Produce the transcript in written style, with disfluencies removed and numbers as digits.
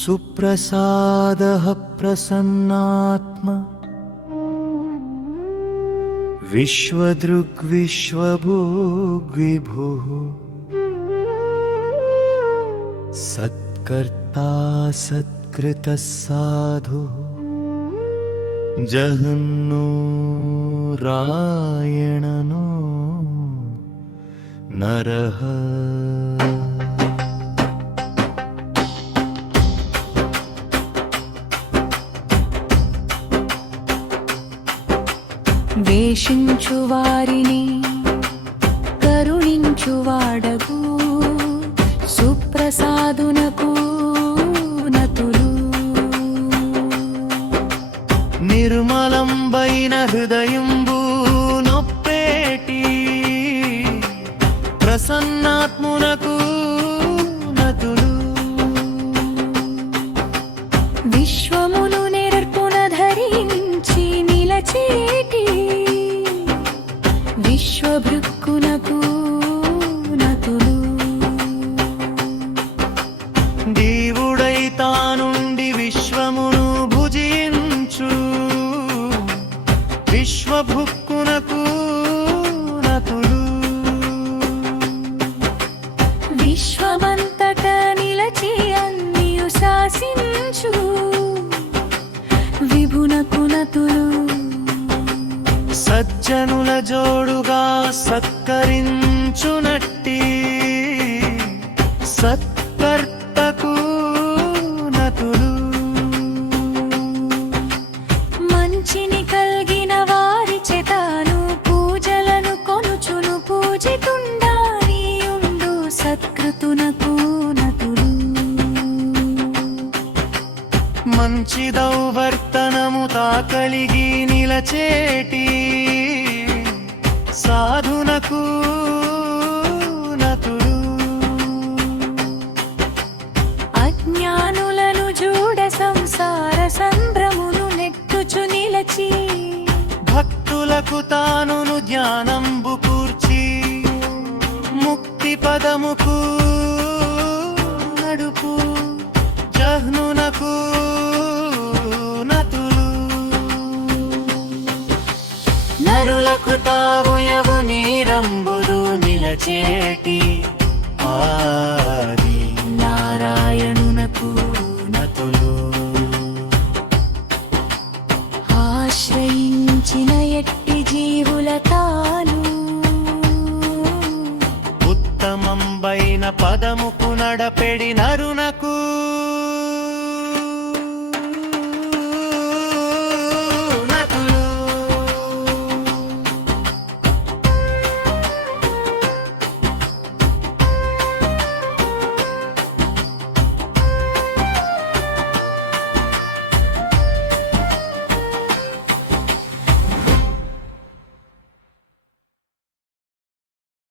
सुप्रसादः प्रसन्नात्मा विश्वदृग्विश्वभोग्विभुः सत्कर्ता सत्कृतः साधुः जहन्नो रायणनो नरः। వేషించు వారిని కరుణించువాడగు సుప్రసాదునకు నతులు. నిర్మలంబైన హృదయంబు నొప్పేటి ప్రసన్నాత్మునకు నతులు. విశ్వమును నెర్పున ధరించి నిలచేటి విశ్వభృక్కునకు నతులు. దేవుడై తానుండి విశ్వమును భుజించు విశ్వభుక్కునకు నతులు. విశ్వమంతట నిలచి అన్నియు శాసించు విభునకు నతులు. సజ్జనుల జోడుగా సత్కరించునట్టి సత్కర్తకు నతులు. మంచిని కల్గిన వారి చేతాను పూజలను కొనుచును పూజితుండానియుండు సత్కృతునకు నతులు. మంచి దౌవర్తనము తాకలిగి నిలచేటి సాధునకు నతులు. అజ్ఞానులను చూడ సంసార సంభ్రమును నెట్టుచు నిలచి భక్తులకు తానును జ్ఞానంబు కూర్చి ముక్తి పదముకు నడుపు జహ్నునకు నతులు. నరులకు తావుయవు నీరంబులు నిలచేటి ఆది నారాయణునకు నతులు. ఆశ్రయించిన ఎట్టి జీవుల తాను ఉత్తమంబైన పదముకు నడపెడి నరునకు